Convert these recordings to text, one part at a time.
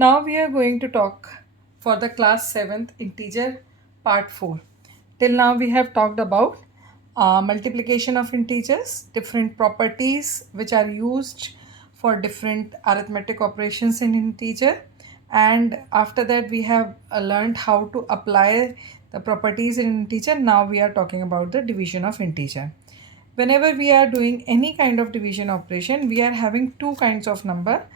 Now we are going to talk for the class 7th integer part 4. Till now we have talked about multiplication of integers, different properties which are used for different arithmetic operations in integer, and after that we have learned how to apply the properties in integer. Now we are talking about the division of integer. Whenever we are doing any kind of division operation, we are having two kinds of number.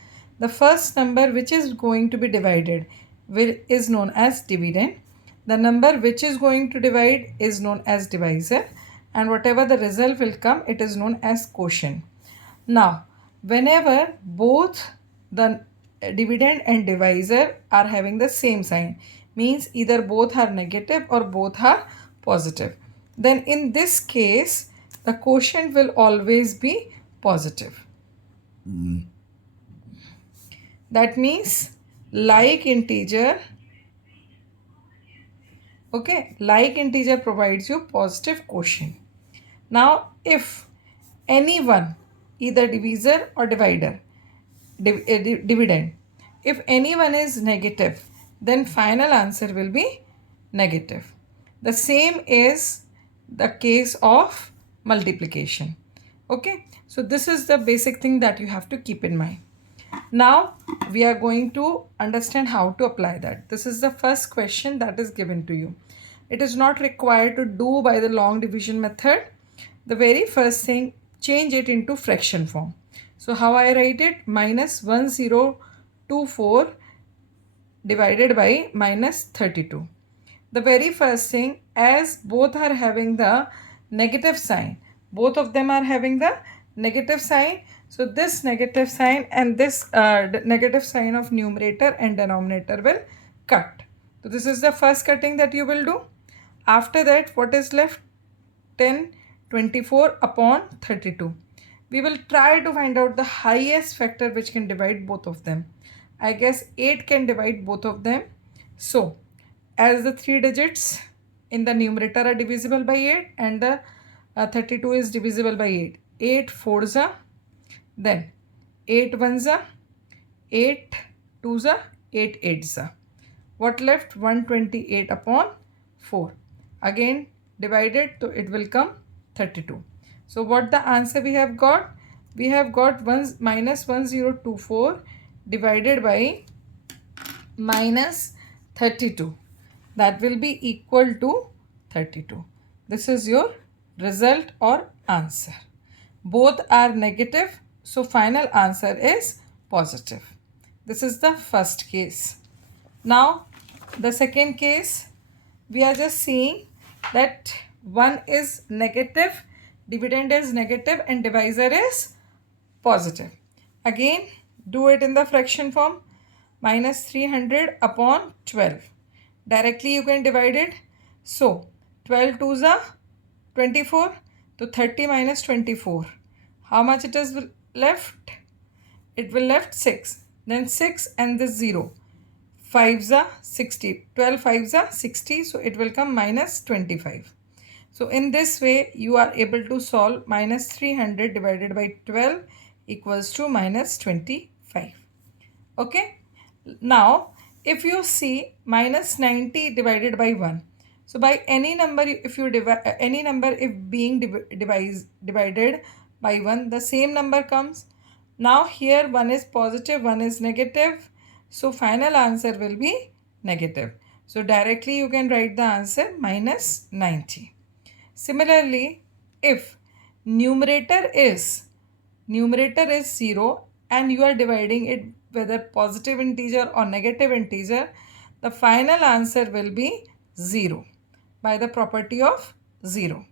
The first number which is going to be divided is known as dividend. The number which is going to divide is known as divisor, and whatever the result will come, it is known as quotient. Now, whenever both the dividend and divisor are having the same sign, means either both are negative or both are positive, then in this case the quotient will always be positive. That means like integer provides you positive quotient. Now if anyone, either divisor or dividend, if anyone is negative, then final answer will be negative. The same is the case of multiplication. Okay, so this is the basic thing that you have to keep in mind. Now we are going to understand how to apply that. This is the first question that is given to you. It is not required to do by the long division method. The very first thing, change it into fraction form. So how I write it? Minus 1024 divided by minus 32. The very first thing, as both are having the negative sign, both of them are having the negative sign, so this negative sign and this negative sign of numerator and denominator will cut. So this is the first cutting that you will do. After that, what is left? 1024 upon 32. We will try to find out the highest factor which can divide both of them. I guess 8 can divide both of them. So as the 3 digits in the numerator are divisible by 8 and the 32 is divisible by 8. 8 4s are, then 8 1s are, 8 2s are, 8 8s are. What left? 128 upon 4. Again divided, so it will come 32. So what the answer we have got? We have got minus 1024 divided by minus 32. That will be equal to 32. This is your result or answer. Both are negative, so final answer is positive. This is the first case. Now the second case, we are just seeing that one is negative, dividend is negative and divisor is positive. Again do it in the fraction form. Minus 300 upon 12. Directly you can divide it. So 12 2s are 24. So 30 minus 24. How much it is left? It will left 6. Then 6 and this 0. 5s are 60. 12 5s are 60. So it will come minus 25. So in this way you are able to solve minus 300 divided by 12 equals to minus 25. Okay. Now if you see minus 90 divided by 1. So by any number, if you divide any number, if being divided by 1, the same number comes. Now here one is positive, one is negative. So final answer will be negative. So directly you can write the answer minus 90. Similarly, if numerator is 0 and you are dividing it whether positive integer or negative integer, the final answer will be 0 by the property of 0.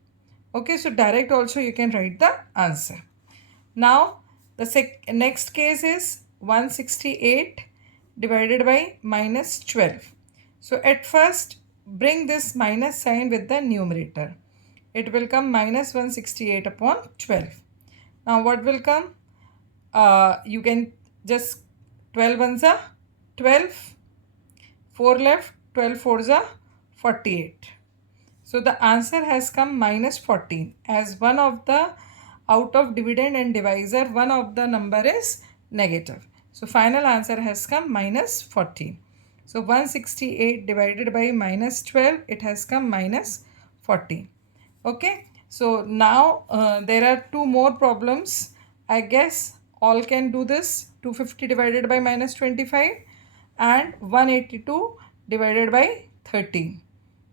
Okay, so direct also you can write the answer. Now the next case is 168 divided by minus 12. So at first bring this minus sign with the numerator. It will come minus 168 upon 12. Now what will come? You can just 12 ones are 12, 4 left, 12 fours are 48. So the answer has come minus 14, as one of the out of dividend and divisor, one of the number is negative. So final answer has come minus 14. So 168 divided by minus 12, it has come minus 40. Okay. So now there are two more problems. I guess all can do this. 250 divided by minus 25 and 182 divided by 13.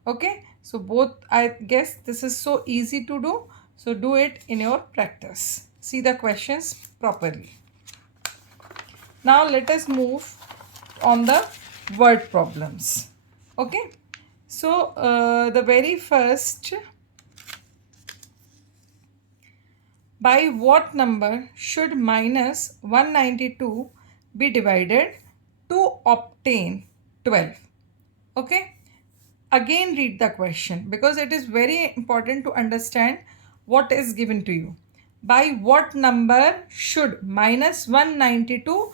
Okay. So both, I guess this is so easy to do. So do it in your practice. See the questions properly. Now let us move on the word problems. Okay. So the very first, by what number should minus 192 be divided to obtain 12? Okay. Again read the question because it is very important to understand what is given to you. By what number should minus 192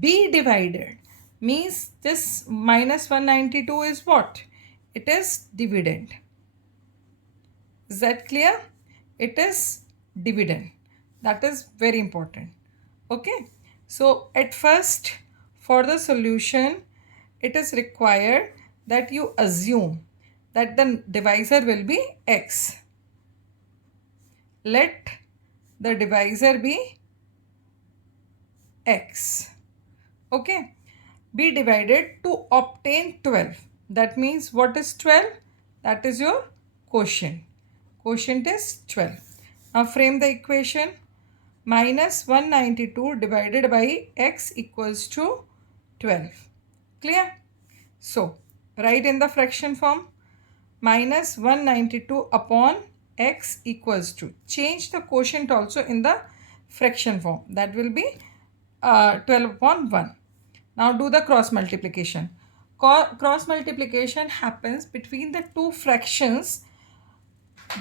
be divided? Means this minus 192 is what? It is dividend. Is that clear? It is dividend. That is very important. Okay. So at first, for the solution, it is required that you assume that the divisor will be x. Let the divisor be x. Okay. Be divided to obtain 12. That means what is 12? That is your quotient. Quotient is 12. Now frame the equation. Minus 192 divided by x equals to 12. Clear? So, write in the fraction form. Minus 192 upon x equals to. Change the quotient also in the fraction form. That will be 12 upon 1. Now do the cross multiplication. Cross multiplication happens between the two fractions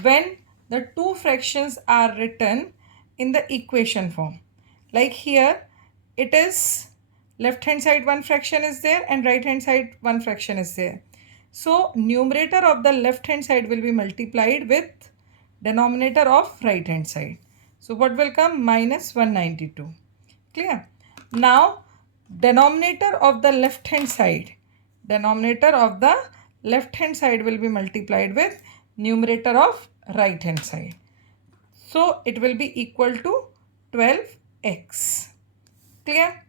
when the two fractions are written in the equation form. Like here, it is left hand side one fraction is there and right hand side one fraction is there. So numerator of the left hand side will be multiplied with denominator of right hand side. So what will come? Minus 192. Clear? Now denominator of the left hand side. Denominator of the left hand side will be multiplied with numerator of right hand side. So it will be equal to 12x. Clear?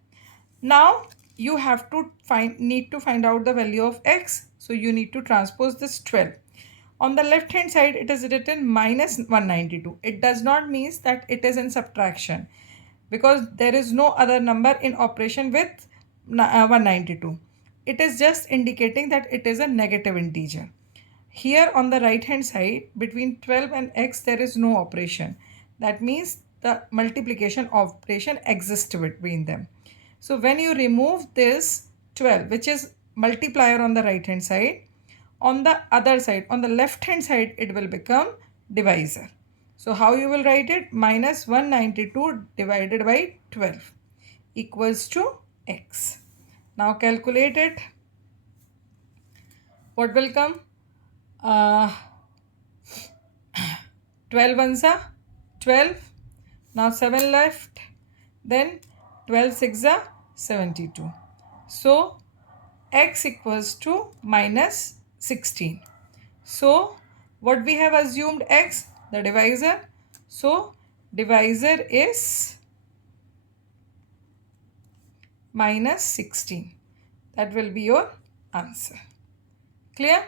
Now you have to need to find out the value of x. So you need to transpose this 12. On the left hand side it is written minus 192. It does not mean that it is in subtraction because there is no other number in operation with 192. It is just indicating that it is a negative integer. Here on the right hand side between 12 and x there is no operation. That means the multiplication operation exists between them. So when you remove this 12 which is multiplier on the right hand side, on the other side on the left hand side it will become divisor. So how you will write it? Minus 192 divided by 12 equals to x. Now calculate it. What will come? 12 ones are 12. Now 7 left. Then 12 6 are 72. So x equals to minus 16. So what we have assumed x? The divisor. So divisor is minus 16. That will be your answer. Clear?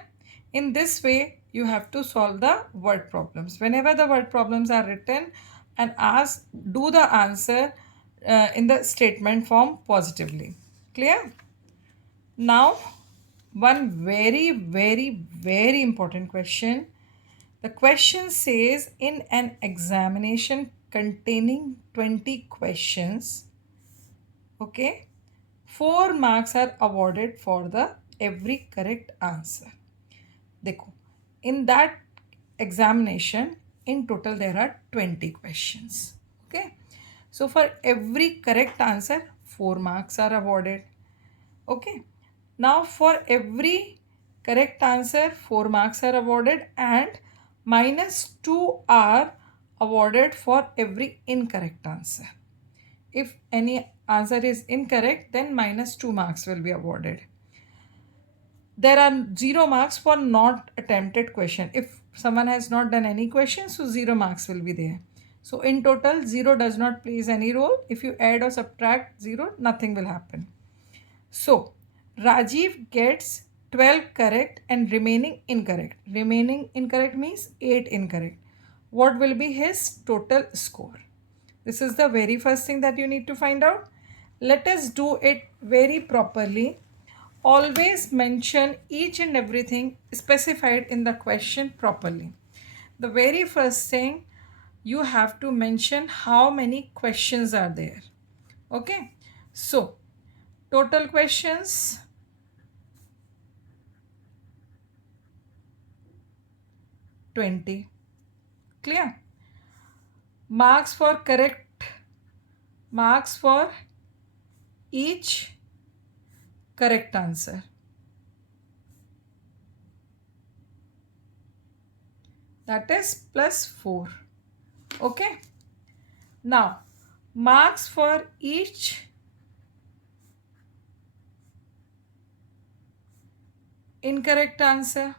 In this way, you have to solve the word problems. Whenever the word problems are written and asked, do the answer in the statement form positively. Clear? Now, one very, very, very important question. The question says in an examination containing 20 questions, okay, 4 marks are awarded for the every correct answer. देखो, in that examination, in total there are 20 questions. Okay. So for every correct answer, 4 marks are awarded. Okay. Now for every correct answer, 4 marks are awarded and minus 2 are awarded for every incorrect answer. If any answer is incorrect, then minus 2 marks will be awarded. There are 0 marks for not attempted question. If someone has not done any question, so 0 marks will be there. So in total, 0 does not plays any role. If you add or subtract 0, nothing will happen. So Rajiv gets 12 correct and remaining incorrect. Remaining incorrect means 8 incorrect. What will be his total score? This is the very first thing that you need to find out. Let us do it very properly. Always mention each and everything specified in the question properly. The very first thing, you have to mention how many questions are there. Okay. So, total questions 20. Clear? Marks for correct, marks for each correct answer. That is plus 4. Okay. Now, marks for each incorrect answer.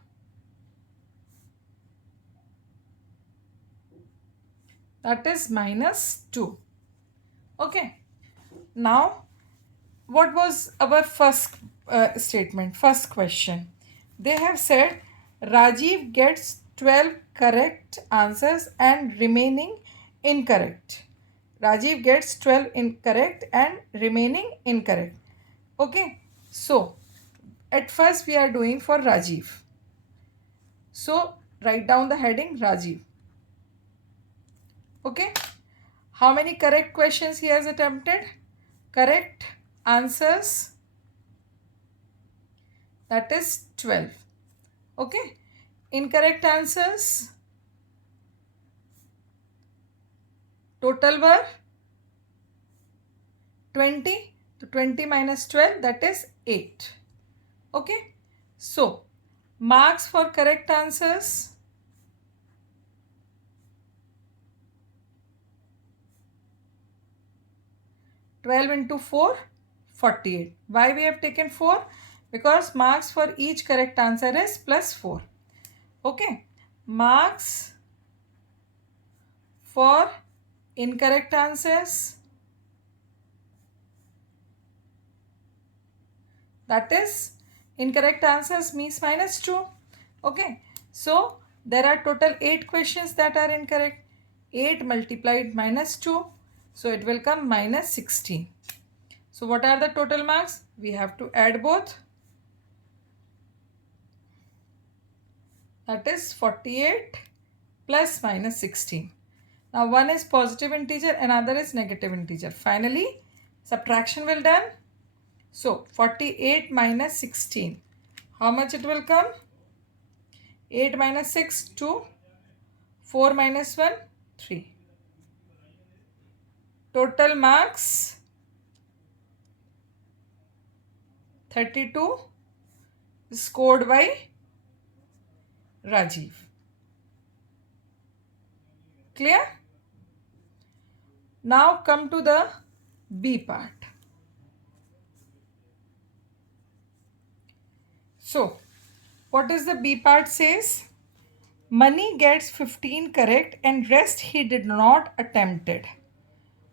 That is minus 2. Okay. Now, what was our first statement, first question? They have said Rajiv gets 12 correct answers and remaining incorrect. Rajiv gets 12 incorrect and remaining incorrect. Okay. So, at first we are doing for Rajiv. So, write down the heading Rajiv. Okay. How many correct questions he has attempted? Correct answers, that is 12. Okay. Incorrect answers total were 20. So 20 minus 12, that is 8. Okay. So marks for correct answers, (12 into 4, 48). Why we have taken 4? Because marks for each correct answer is plus 4. Okay. Marks for incorrect answers, that is incorrect answers means minus 2. Okay. So there are total 8 questions that are incorrect. 8 multiplied minus 2. So it will come minus 16. So what are the total marks? We have to add both. That is 48 plus minus 16. Now one is positive integer, another is negative integer. Finally, subtraction will done. So 48 minus 16. How much it will come? 8 minus 6, 2. 4 minus 1, 3. Total marks 32 scored by Rajiv. Clear? Now come to the B part. So, what does the B part says? Mani gets 15 correct and rest he did not attempted.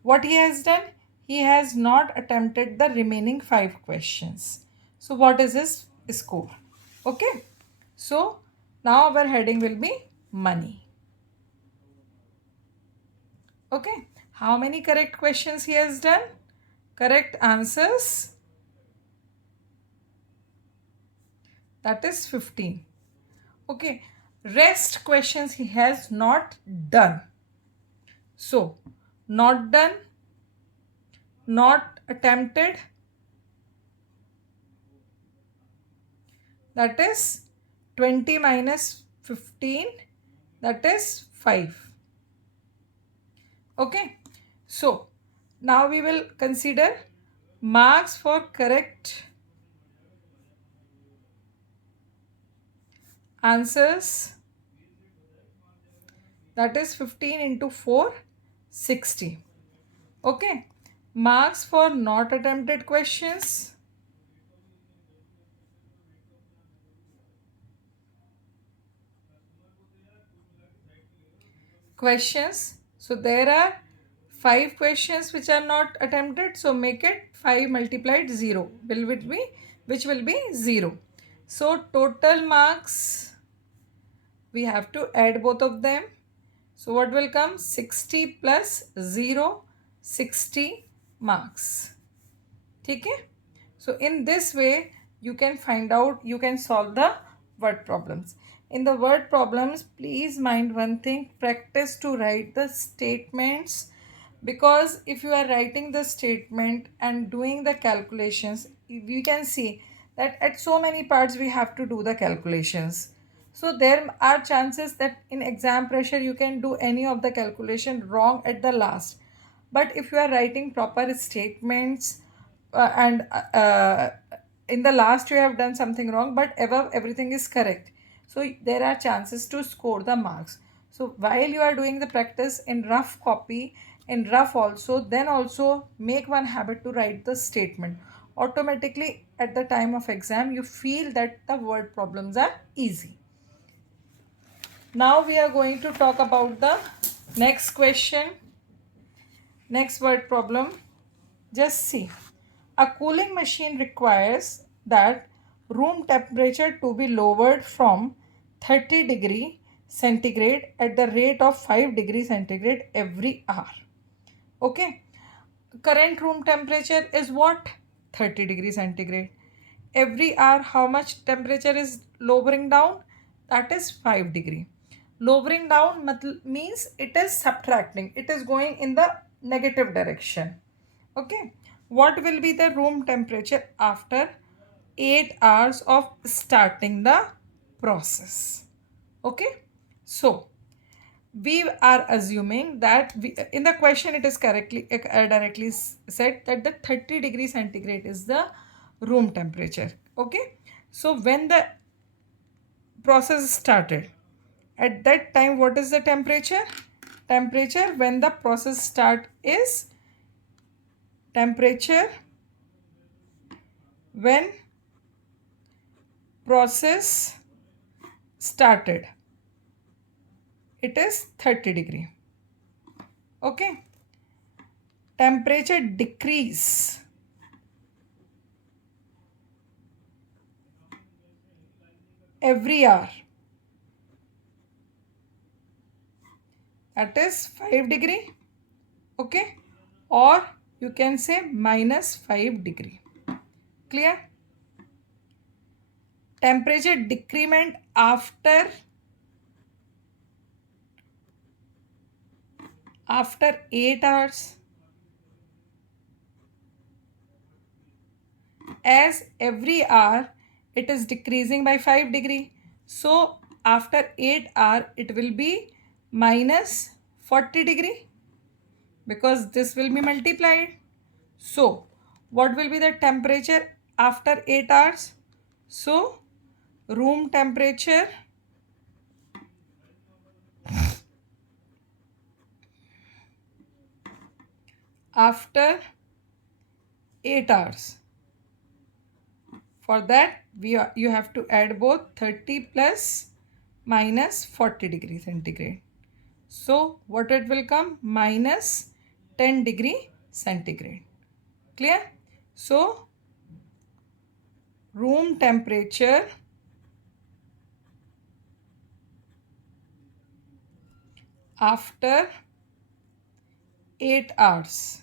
What he has done? He has not attempted the remaining 5 questions. So what is his score? Okay. So now our heading will be money. Okay. How many correct questions he has done? Correct answers, that is 15. Okay. Rest questions he has not done. So not done, not attempted, that is 20 minus 15, that is 5. Okay. So now we will consider marks for correct answers, that is 15 into 4, 60. Okay. Marks for not attempted questions. Questions. So there are 5 questions which are not attempted. So make it 5 multiplied 0. Which will be 0. So total marks, we have to add both of them. So what will come? 60 plus 0, 60 marks. Okay? So in this way, you can find out, you can solve the word problems. In the word problems, please mind one thing, practice to write the statements, because if you are writing the statement and doing the calculations, we can see that at so many parts we have to do the calculations. So there are chances that in exam pressure you can do any of the calculation wrong at the last. But if you are writing proper statements and in the last you have done something wrong but above everything is correct, so there are chances to score the marks. So while you are doing the practice in rough copy, in rough also, then also make one habit to write the statement. Automatically at the time of exam you feel that the word problems are easy. Now we are going to talk about the next question. Next word problem. Just see. A cooling machine requires that room temperature to be lowered from 30 degree centigrade at the rate of 5 degree centigrade every hour. Okay. Current room temperature is what? 30 degree centigrade. Every hour how much temperature is lowering down? That is 5 degree. Lowering down means it is subtracting. It is going in the negative direction. Okay. What will be the room temperature after 8 hours of starting the process? Okay. So we are assuming that in the question it is correctly directly said that the 30 degree centigrade is the room temperature. Okay. So when the process started, at that time what is the temperature? Temperature when the process start is temperature when process started, it is 30 degree. Okay. Temperature decrease every hour, that is 5 degree. Okay. Or you can say minus 5 degree. Clear? Temperature decrement after 8 hours, as every hour it is decreasing by 5 degree. So after 8 hour it will be minus 40 degree, because this will be multiplied. So what will be the temperature after 8 hours? So room temperature after 8 hours. For that you have to add both 30 plus minus 40 degree centigrade. So what it will come? Minus 10 degree centigrade. Clear? So room temperature after 8 hours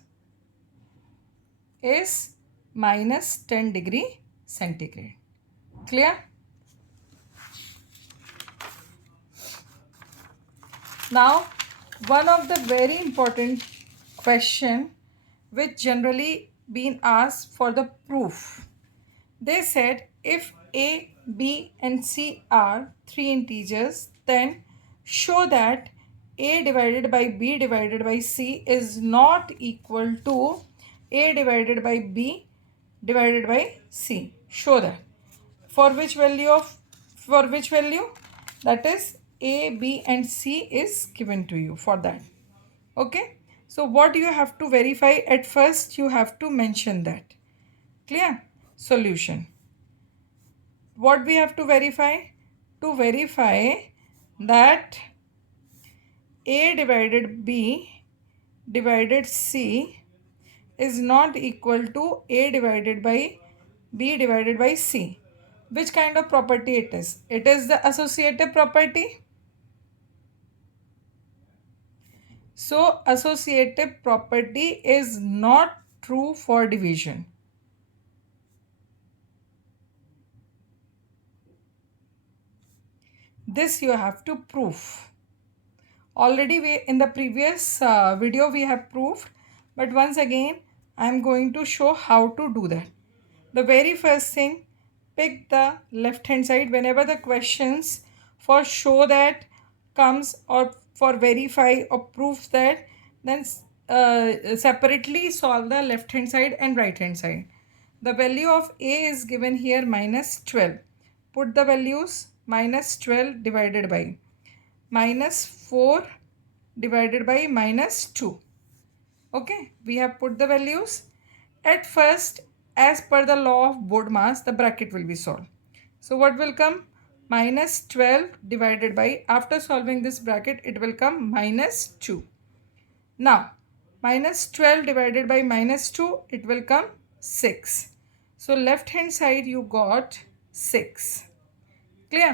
is minus 10 degree centigrade. Clear? Now, one of the very important question which generally been asked for the proof. They said if A, B and C are 3 integers, then show that A divided by B divided by C is not equal to A divided by B divided by C. Show that. For which value? That is A, B and C is given to you for that. Okay. So what you have to verify at first, you have to mention that. Clear? Solution. What we have to verify? To verify that A divided B divided C is not equal to A divided by B divided by C. Which kind of property it is? It is the associative property. So associative property is not true for division. This you have to prove. Already we in the previous video we have proved, but once again I am going to show how to do that. The very first thing, pick the left hand side whenever the questions for show that comes or for verify or proof that, then separately solve the left hand side and right hand side. The value of A is given here minus 12. Put the values minus 12 divided by minus 4 divided by minus 2. Okay, we have put the values. At first, as per the law of Bodmas, the bracket will be solved. So what will come? Minus 12 divided by, after solving this bracket, it will come minus 2. Now, minus 12 divided by minus 2, it will come 6. So left hand side you got 6. Clear?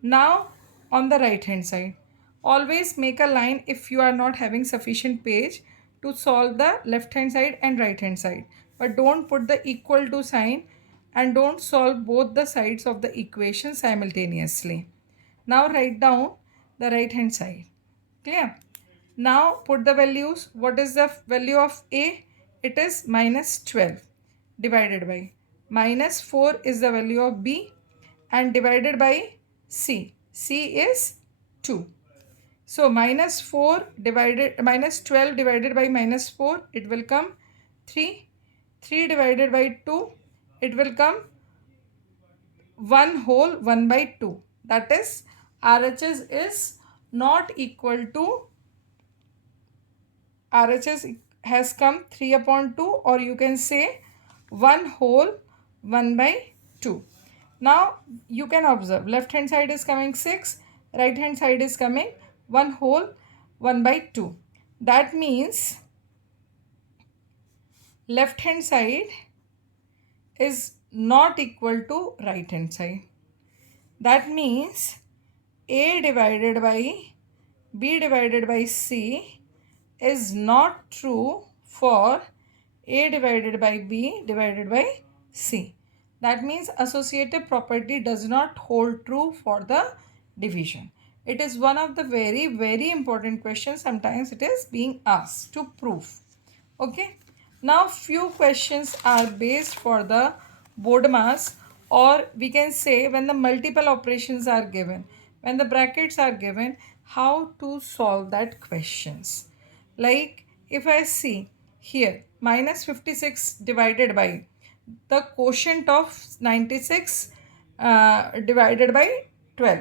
Now on the right hand side, always make a line if you are not having sufficient page to solve the left hand side and right hand side. But don't put the equal to sign and don't solve both the sides of the equation simultaneously. Now write down the right hand side. Clear? Now put the values. What is the value of A? It is minus 12 divided by minus 4 is the value of B and divided by C. C is 2. So minus 12 divided by minus 4, it will come 3. 3 divided by 2, it will come 1 whole 1 by 2. That is RHS is not equal to, RHS has come 3 upon 2, or you can say 1 whole 1 by 2. Now you can observe left hand side is coming 6, right hand side is coming 1 whole 1 by 2. That means left hand side is not equal to right hand side. That means A divided by B divided by C is not true for A divided by B divided by C. That means associative property does not hold true for the division. It is one of the very important questions. Sometimes it is being asked to prove. Okay. Now few questions are based for the Bodmas, or we can say when the multiple operations are given, when the brackets are given, how to solve that questions. Like if I see here minus 56 divided by the quotient of 96 divided by 12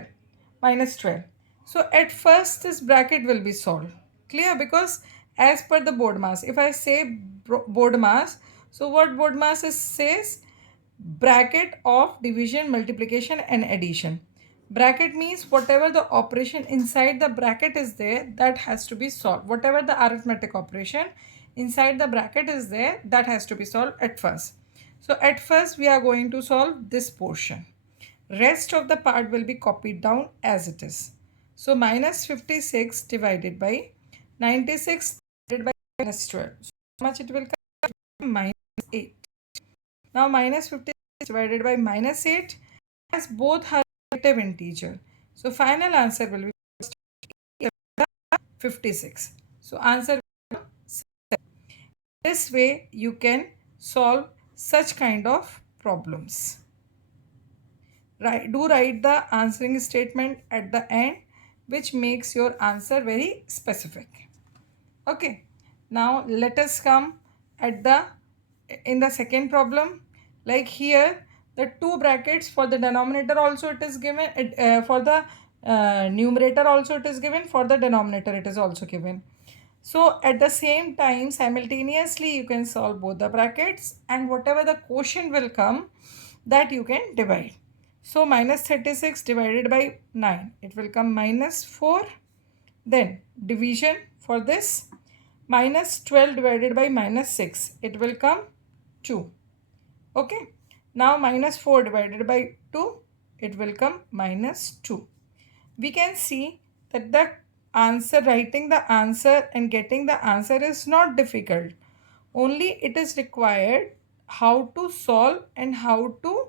minus 12. So at first this bracket will be solved. Clear? Because as per the board mass, if I say board mass, so what board mass is says? Bracket of division, multiplication and addition. Bracket means whatever the operation inside the bracket is there, that has to be solved. Whatever the arithmetic operation inside the bracket is there, that has to be solved at first. So at first we are going to solve this portion. Rest of the part will be copied down as it is. So minus 56 divided by 96 divided by minus 12. So how much it will come? Minus 8. Now minus 56 divided by minus 8, as both are negative integer. So final answer will be 56. So answer will be 7. This way you can solve such kind of problems. Write the answering statement at the end, which makes your answer very specific. Okay. Now let us come in the second problem. Like here, the two brackets for the denominator also it is given, for the numerator also it is given, for the denominator it is also given. So at the same time, simultaneously, you can solve both the brackets, and whatever the quotient will come, that you can divide. So minus 36 divided by 9, it will come minus 4. Then division for this, minus 12 divided by minus 6, it will come 2. Okay. Now minus 4 divided by 2, it will come minus 2. We can see that the answer, writing the answer and getting the answer is not difficult. Only it is required how to solve and how to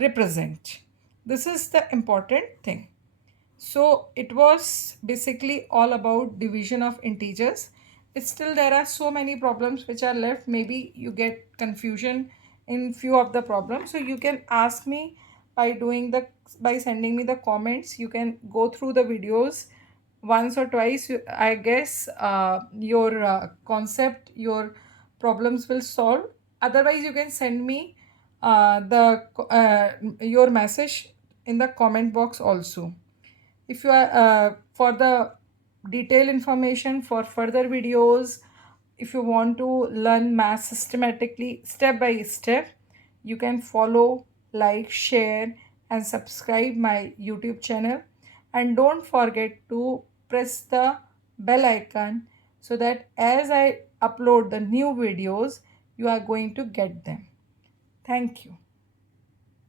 represent. This is the important thing. So it was basically all about division of integers. It's still there are so many problems which are left. Maybe you get confusion in few of the problems. So you can ask me by sending me the comments. You can go through the videos once or twice. I guess your concept, your problems will solve. Otherwise, you can send me the your message in the comment box also. If you are for the detailed information for further videos, if you want to learn math systematically step by step, you can follow, like, share and subscribe my YouTube channel, and don't forget to press the bell icon so that as I upload the new videos, you are going to get them. Thank you.